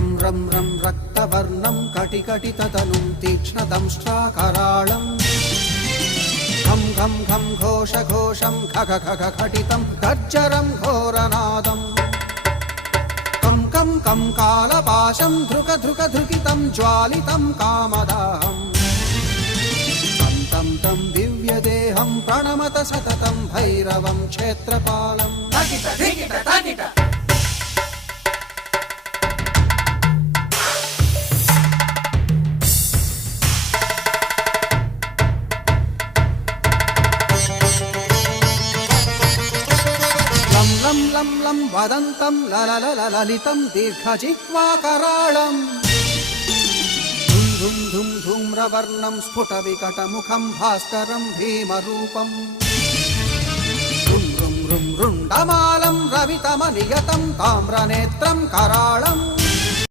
रं रं रं रक्तवर्णं कटिकटिततनुं तीक्ष्णदंष्ट्राकराळम् घं घं घं घोषघोषं खग खग खटितं गर्जरं घोरनादम् कं कं कं कालपाशं धृक धृक धृकितं ज्वालितं कामदाहम् तं तं दिव्यदेहं प्रणमत सततं भैरवं क्षेत्रपालम् तगिट धिगिट तगिट लं लं लं लं वदन्तं लललललितं दीर्घजिह्वाकराळम् धुं धुं धूम्रवर्णं स्फुटविकटमुखं भास्करं भीमरूपम् रुं रुं रुं रुण्डमालं रवितमनियतं ताम्रनेत्रं कराळम्